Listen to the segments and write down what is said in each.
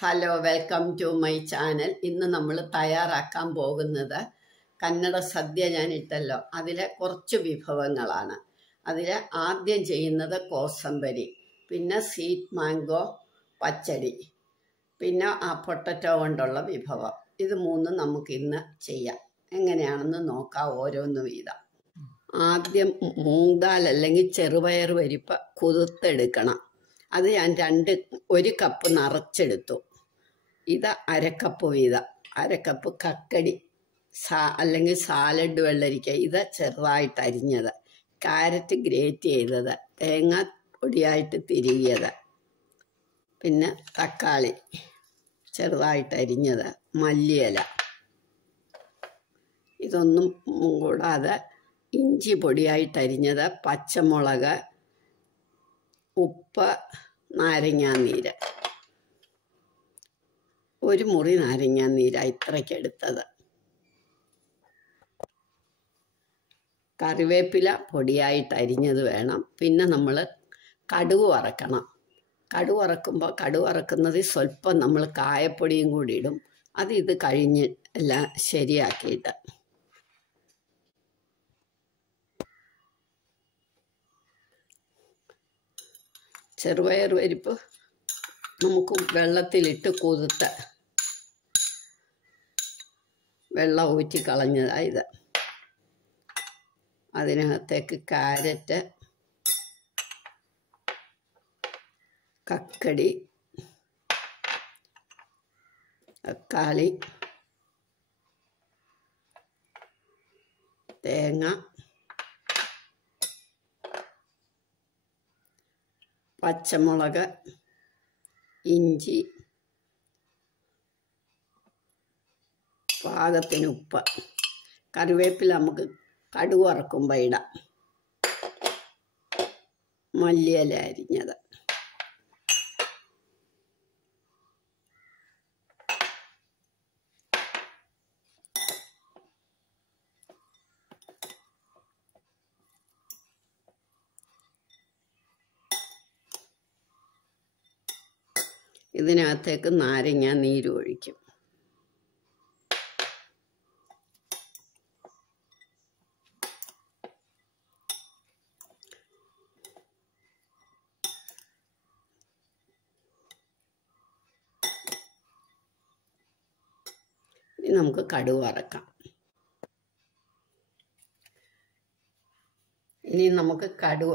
Hello, welcome to my channel. ഇന്ന് നമ്മൾ തയ്യാറാക്കാൻ പോകുന്നത് കന്നഡ സദ്യ ഞാൻ ഇട്ടല്ലോ, അതിലെ കുറച്ച് വിഭവങ്ങളാണ്. അതിൽ ആദ്യം ചെയ്യുന്നത് കോസമ്പരി, പിന്നെ സ്വീറ്റ് മാംഗോ പച്ചടി, പിന്നെ ആ പൊട്ടറ്റോ കൊണ്ടുള്ള വിഭവം. ഇത് മൂന്നും നമുക്കിന്ന് ചെയ്യാം. എങ്ങനെയാണെന്ന് നോക്കാം ഓരോന്ന് വീതം. ആദ്യം മൂങ് ദാൽ അല്ലെങ്കിൽ ചെറുപയർ പരിപ്പ് കുതിർത്തെടുക്കണം. അത് ഞാൻ 1 കപ്പ് നിറച്ചെടുത്തു. ഇത് അരക്കപ്പ് വീതം. അരക്കപ്പ് കക്കടി അല്ലെങ്കിൽ സാലഡ് വെള്ളരിക്ക, ഇത് ചെറുതായിട്ട് അരിഞ്ഞത്. ക്യാരറ്റ് ഗ്രേറ്റ് ചെയ്തത്. തേങ്ങ പൊടിയായിട്ട് തിരികിയത്. പിന്നെ തക്കാളി ചെറുതായിട്ട് അരിഞ്ഞത്. മല്ലിയില. ഇതൊന്നും കൂടാതെ ഇഞ്ചി പൊടിയായിട്ട് അരിഞ്ഞത്. പച്ചമുളക്, ഉപ്പ്, നാരങ്ങാനീര്. 1 മുറി നാരങ്ങാനീരാണ് ഇത്രയ്ക്ക് എടുത്തത്. കറിവേപ്പില പൊടിയായിട്ട് അരിഞ്ഞത് വേണം. പിന്നെ നമ്മൾ കടുക് വറക്കണം. കടുക് വറക്കുന്നത് സ്വല്പം നമ്മൾ കായപ്പൊടിയും കൂടി ഇടും. അത് ഇത് കഴിഞ്ഞ് എല്ലാം ശരിയാക്കിയിട്ട് ചെറുപയർ പരിപ്പ് നമുക്ക് വെള്ളത്തിലിട്ട് കുതിർത്ത് വെള്ളം ഊറ്റി കളഞ്ഞതായത്. അതിനകത്തേക്ക് ക്യാരറ്റ്, കക്കടി, തക്കാളി, തേങ്ങ, പച്ചമുളക്, ഇഞ്ചി, പാകത്തിന് ഉപ്പ്. കറിവേപ്പില നമുക്ക് കടുക് വറക്കുമ്പോൾ ഇടാം. മല്ലിയില അരിഞ്ഞത്. ഇതിനകത്തേക്ക് നാരങ്ങ നീര് ഒഴിക്കും. ഇനി നമുക്ക് കടുക്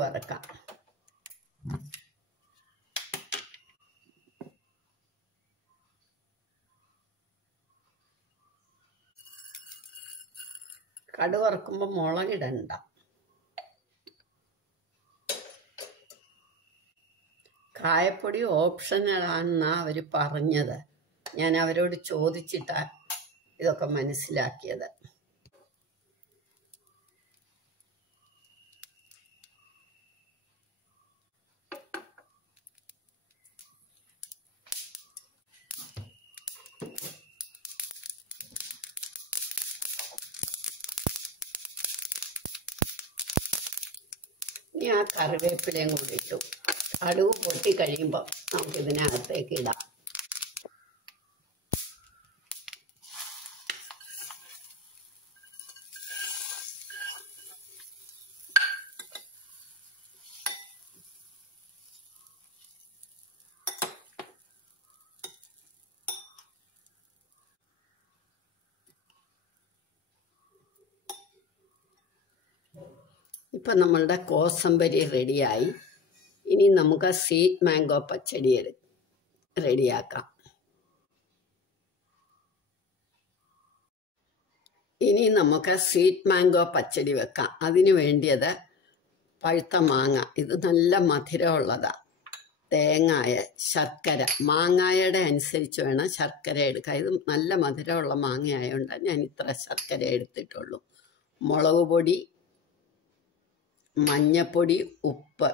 വറക്കാം. കടുക് വറക്കുമ്പോൾ മുളകിടണ്ട. കായപ്പൊടി ഓപ്ഷണലാണെന്നാണ് അവർ പറഞ്ഞത്. ഞാൻ അവരോട് ചോദിച്ചിട്ടാണ് ഇതൊക്കെ മനസ്സിലാക്കിയത്. ഇനി ആ കറിവേപ്പിലയും കൂടി ഇട്ടു. കടുക് പൊട്ടി കഴിയുമ്പോൾ നമുക്കിതിനകത്തേക്ക് ഇടാം. ഇപ്പം നമ്മളുടെ കോസമ്പരി റെഡിയായി. ഇനി നമുക്ക് സ്വീറ്റ് മാംഗോ പച്ചടി റെഡിയാക്കാം. ഇനി നമുക്ക് സ്വീറ്റ് മാംഗോ പച്ചടി വെക്കാം. അതിന് വേണ്ടിയത് പഴുത്ത മാങ്ങ. ഇത് നല്ല മധുരമുള്ളതാണ്. തേങ്ങായ, ശർക്കര, മാങ്ങായുടെ അനുസരിച്ച് വേണം ശർക്കര എടുക്കാം. ഇത് നല്ല മധുരമുള്ള മാങ്ങ ആയതുകൊണ്ട് ഞാൻ ഇത്ര ശർക്കര എടുത്തിട്ടുള്ളൂ. മുളക് പൊടി, മഞ്ഞപ്പൊടി, ഉപ്പ്,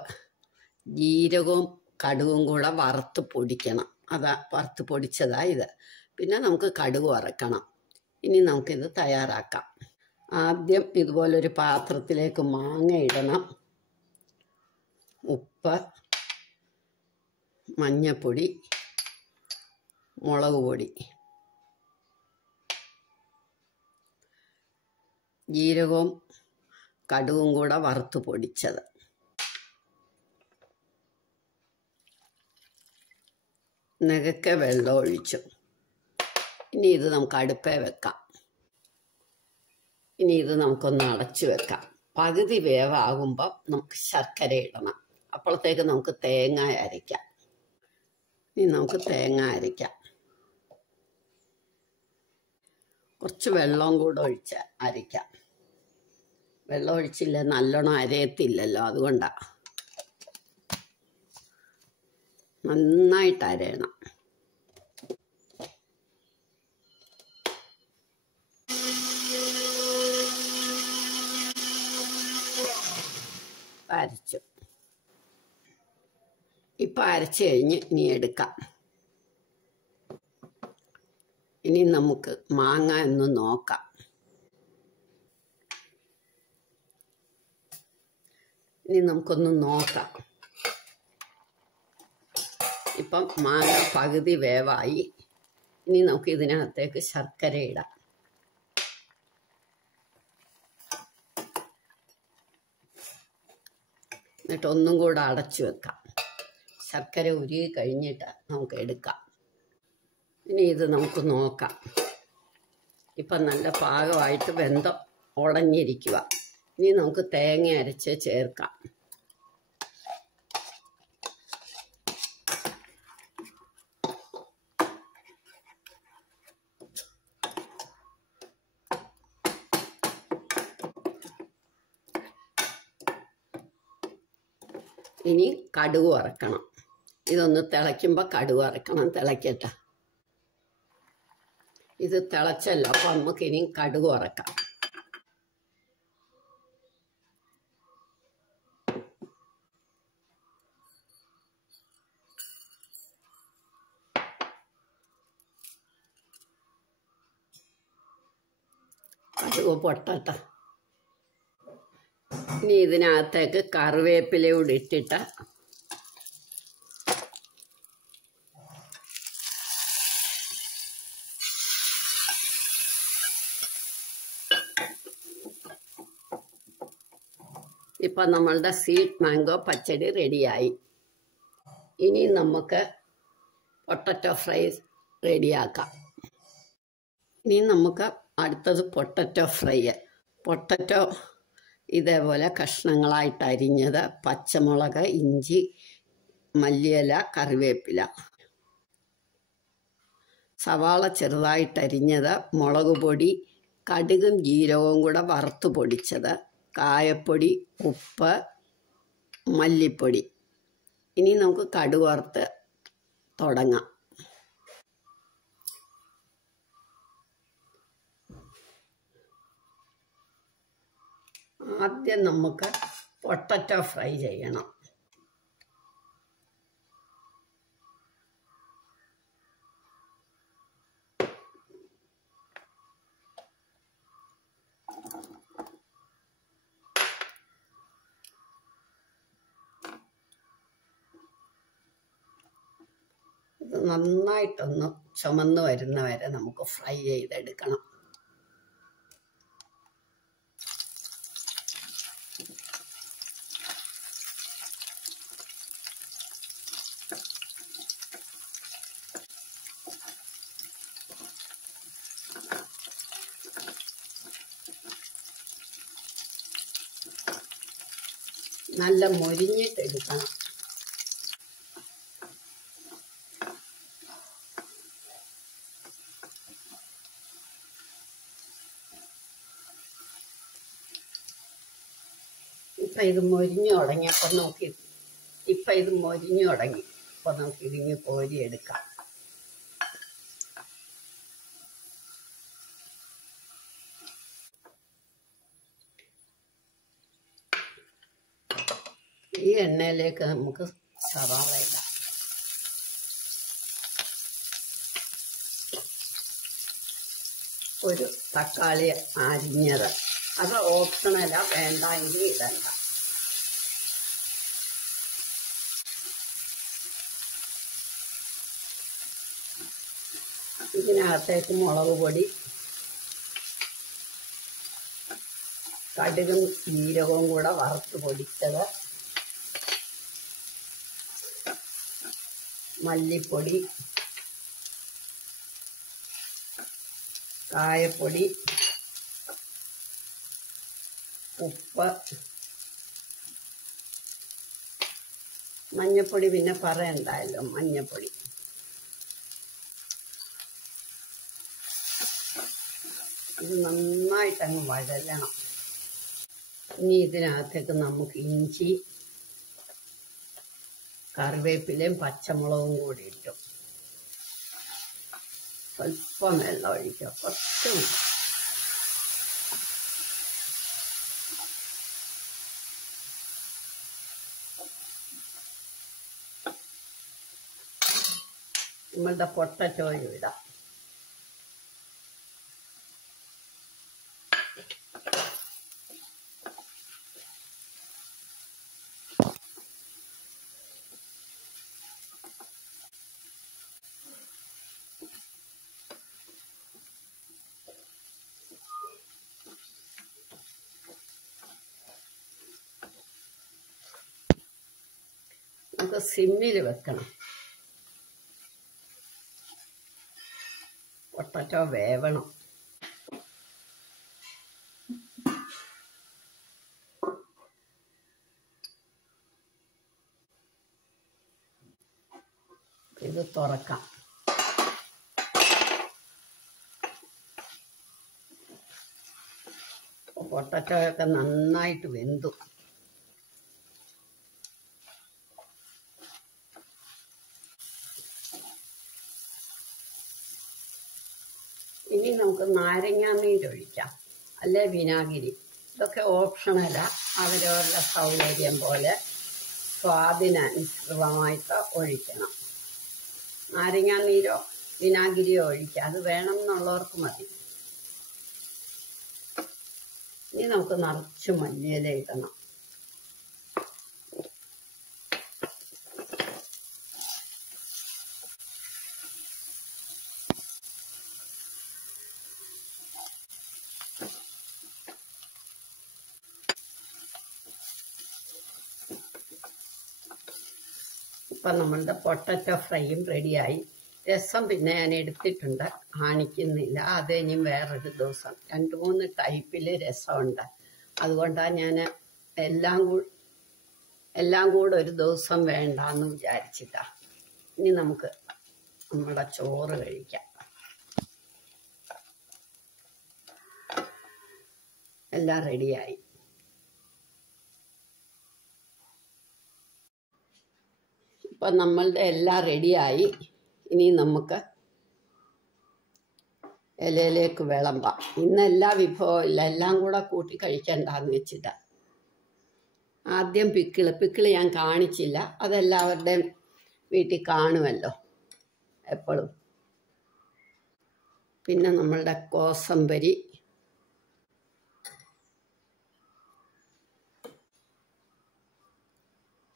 ജീരകവും കടുകും കൂടെ വറുത്ത് പൊടിക്കണം. വറുത്ത് പൊടിച്ചതാണ് ഇത്. പിന്നെ നമുക്ക് കടുക് വറക്കണം. ഇനി നമുക്കിത് തയ്യാറാക്കാം. ആദ്യം ഇതുപോലൊരു പാത്രത്തിലേക്ക് മാങ്ങ ഇടണം. ഉപ്പ്, മഞ്ഞപ്പൊടി, മുളക് പൊടി, ജീരകവും കടുകും കൂടെ വറുത്ത് പൊടിച്ചത്, നികക്കെ വെള്ളം ഒഴിച്ചു. ഇനി ഇത് നമുക്ക് അടുപ്പേ വെക്കാം. ഇനി ഇത് നമുക്കൊന്ന് അടച്ചു വെക്കാം. പകുതി വേവാകുമ്പോൾ നമുക്ക് ശർക്കര ഇടണം. അപ്പോഴത്തേക്ക് നമുക്ക് തേങ്ങ അരയ്ക്കാം. ഇനി നമുക്ക് തേങ്ങ അരയ്ക്കാം. കുറച്ച് വെള്ളം കൂടെ ഒഴിച്ച് അരയ്ക്കാം. വെള്ളം ഒഴിച്ചില്ല നല്ലോണം അരയത്തില്ലല്ലോ, അതുകൊണ്ടാണ്. നന്നായിട്ട് അരയണം. അരച്ചു. ഇപ്പം അരച്ച് കഴിഞ്ഞ് ഇനി എടുക്കാം. ഇനി നമുക്ക് മാങ്ങ ഒന്ന് നോക്കാം. ഇനി നമുക്കൊന്ന് നോക്കാം. ഇപ്പം മാങ്ങ പകുതി വേവായി. ഇനി നമുക്ക് ഇതിനകത്തേക്ക് ശർക്കര ഇടാം. എന്നിട്ട് ഒന്നും കൂടെ അടച്ചു വെക്കാം. ശർക്കര ഉരുകി കഴിഞ്ഞിട്ട് നമുക്ക് എടുക്കാം. ഇനി ഇത് നമുക്ക് നോക്കാം. ഇപ്പം നല്ല പാകമായിട്ട് വെന്തം ഉടഞ്ഞിരിക്കുക. ഇനി നമുക്ക് തേങ്ങ അരച്ച് ചേർക്കാം. ഇനി കടുക് വറക്കണം. ഇതൊന്ന് തിളയ്ക്കുമ്പോൾ കടുക് വറക്കണം. തിളയ്ക്കട്ടെ. ഇത് തിളച്ചല്ലോ, അപ്പം നമുക്കിനി കടുക് വറക്കാം. കടുക് പൊട്ടട്ടെ. ഇനി ഇതിനകത്തേക്ക് കറിവേപ്പിലയോട് ഇട്ടിട്ട് ഇപ്പം നമ്മളുടെ സ്വീറ്റ് മാംഗോ പച്ചടി റെഡിയായി. ഇനി നമുക്ക് പൊട്ടറ്റോ ഫ്രൈ റെഡിയാക്കാം. ഇനി നമുക്ക് അടുത്തത് പൊട്ടറ്റോ ഫ്രൈ. പൊട്ടറ്റോ ഇതേപോലെ കഷ്ണങ്ങളായിട്ട് അരിഞ്ഞത്, പച്ചമുളക്, ഇഞ്ചി, മല്ലിയില, കറിവേപ്പില, സവാള ചെറുതായിട്ട് അരിഞ്ഞത്, മുളക് പൊടി, കടുകും ജീരകവും കൂടെ വറുത്ത് പൊടിച്ചത്, കായപ്പൊടി, ഉപ്പ്, മല്ലിപ്പൊടി. ഇനി നമുക്ക് കടുക് വറുത്ത് തുടങ്ങാം. ആദ്യം നമുക്ക് പൊട്ടറ്റോ ഫ്രൈ ചെയ്യണം. ഇത് നന്നായിട്ടൊന്ന് ചുമന്ന് വരുന്നവരെ നമുക്ക് ഫ്രൈ ചെയ്തെടുക്കണം. നല്ല മൊരിഞ്ഞിട്ടെടുക്കണം. ഇപ്പം ഇത് മൊരിഞ്ഞു തുടങ്ങിയപ്പോൾ നോക്കി, ഇപ്പം ഇത് മൊരിഞ്ഞു തുടങ്ങി. അപ്പോൾ നമുക്ക് ഇതിങ്ങ് കോരിയെടുക്കാം. ഈ എണ്ണയിലേക്ക് നമുക്ക് സവാള ഇടാം. ഒരു തക്കാളി അരിഞ്ഞത്, അത് ഓപ്ഷണല, വേണ്ട എങ്കിൽ ഇടണ്ട. ഇതിനകത്തേക്ക് മുളക് പൊടി, കടുകും ജീരകവും കൂടെ വറുത്ത് പൊടിച്ചത്, മല്ലിപ്പൊടി, കായപ്പൊടി, ഉപ്പ്, മഞ്ഞപ്പൊടി പിന്നെ പറയണ്ടല്ലോ, മഞ്ഞപ്പൊടി. ഇത് നന്നായിട്ടങ്ങ് വഴലണം. ഇനി ഇതിനകത്തേക്ക് നമുക്ക് ഇഞ്ചി, കറിവേപ്പിലയും പച്ചമുളകും കൂടി ഇട്ടു. സ്വല്പം വെള്ളം ഒഴിക്കുക, കുറച്ച്. നമ്മളുടെ പൊട്ടറ്റോയും ഇടാം. നമുക്ക് സിമ്മിൽ വെക്കണം. പൊട്ടറ്റോ വേവണം. ഇത് തുറക്കാം. പൊട്ടറ്റോയൊക്കെ നന്നായിട്ട് വെന്തു. ഇനി നമുക്ക് നാരങ്ങാ നീരൊഴിക്കാം, അല്ലെ വിനാഗിരി. ഇതൊക്കെ ഓപ്ഷണലാ, അവരവരുടെ സൗകര്യം പോലെ സ്വാദിനനുസൃതമായിട്ട് ഒഴിക്കണം. നാരങ്ങാ നീരോ വിനാഗിരിയോ ഒഴിക്കാം, അത് വേണം എന്നുള്ളവർക്ക് മതി. ഇനി നമുക്ക് നിറച്ച് മല്ലിയില ഇടണം. ഇപ്പം നമ്മളുടെ പൊട്ടറ്റോ ഫ്രൈയും റെഡിയായി. രസം പിന്നെ ഞാൻ എടുത്തിട്ടുണ്ട്, കാണിക്കുന്നില്ല. അത് ഇനിയും വേറൊരു ദിവസം. 2-3 ടൈപ്പിൽ രസമുണ്ട്. അതുകൊണ്ടാണ് ഞാൻ എല്ലാം കൂടെ ഒരു ദിവസം വേണ്ടാന്ന് വിചാരിച്ചിട്ടാ. ഇനി നമുക്ക് നമ്മുടെ ചോറ് കഴിക്കാം. എല്ലാം റെഡിയായി. ഇപ്പം നമ്മളുടെ എല്ലാം റെഡിയായി. ഇനി നമുക്ക് ഇലയിലേക്ക് വിളമ്പാം. ഇന്ന് എല്ലാ വിഭവവും ഇല്ല, എല്ലാം കൂടെ കൂട്ടി കഴിക്കണ്ടെന്ന് വെച്ചിട്ടാ. ആദ്യം പിക്കിള് ഞാൻ കാണിച്ചില്ല, അതെല്ലാവരുടെയും വീട്ടിൽ കാണുമല്ലോ എപ്പോഴും. പിന്നെ നമ്മളുടെ കോസമ്പരി,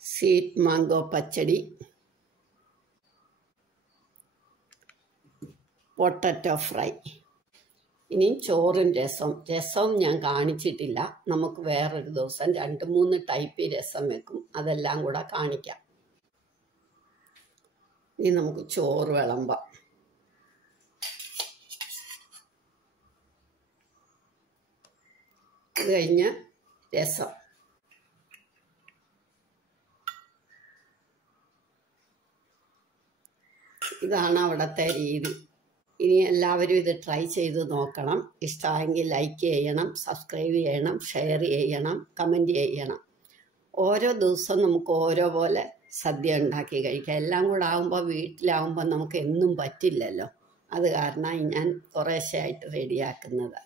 സ്വീറ്റ് മാംഗോ പച്ചടി, പൊട്ടറ്റോ ഫ്രൈ. ഇനിയും ചോറും രസവും ഞാൻ കാണിച്ചിട്ടില്ല. നമുക്ക് വേറൊരു ദിവസം 2-3 ടൈപ്പ് രസം വെക്കും, അതെല്ലാം കൂടെ കാണിക്കാം. ഇനി നമുക്ക് ചോറ് വിളമ്പാം. അത് കഴിഞ്ഞ് രസം. ഇതാണ് അവിടുത്തെ രീതി. ഇനി എല്ലാവരും ഇത് ട്രൈ ചെയ്ത് നോക്കണം. ഇഷ്ടമായെങ്കിൽ ലൈക്ക് ചെയ്യണം, സബ്സ്ക്രൈബ് ചെയ്യണം, ഷെയർ ചെയ്യണം, കമൻറ്റ് ചെയ്യണം. ഓരോ ദിവസം നമുക്ക് ഓരോ പോലെ സദ്യ ഉണ്ടാക്കി കഴിക്കാം. എല്ലാം കൂടെ ആകുമ്പോൾ വീട്ടിലാവുമ്പോൾ നമുക്ക് എന്നും പറ്റില്ലല്ലോ. അത് കാരണം ഞാൻ കുറേശ്ശെ ആയിട്ട് റെഡിയാക്കുന്നത്.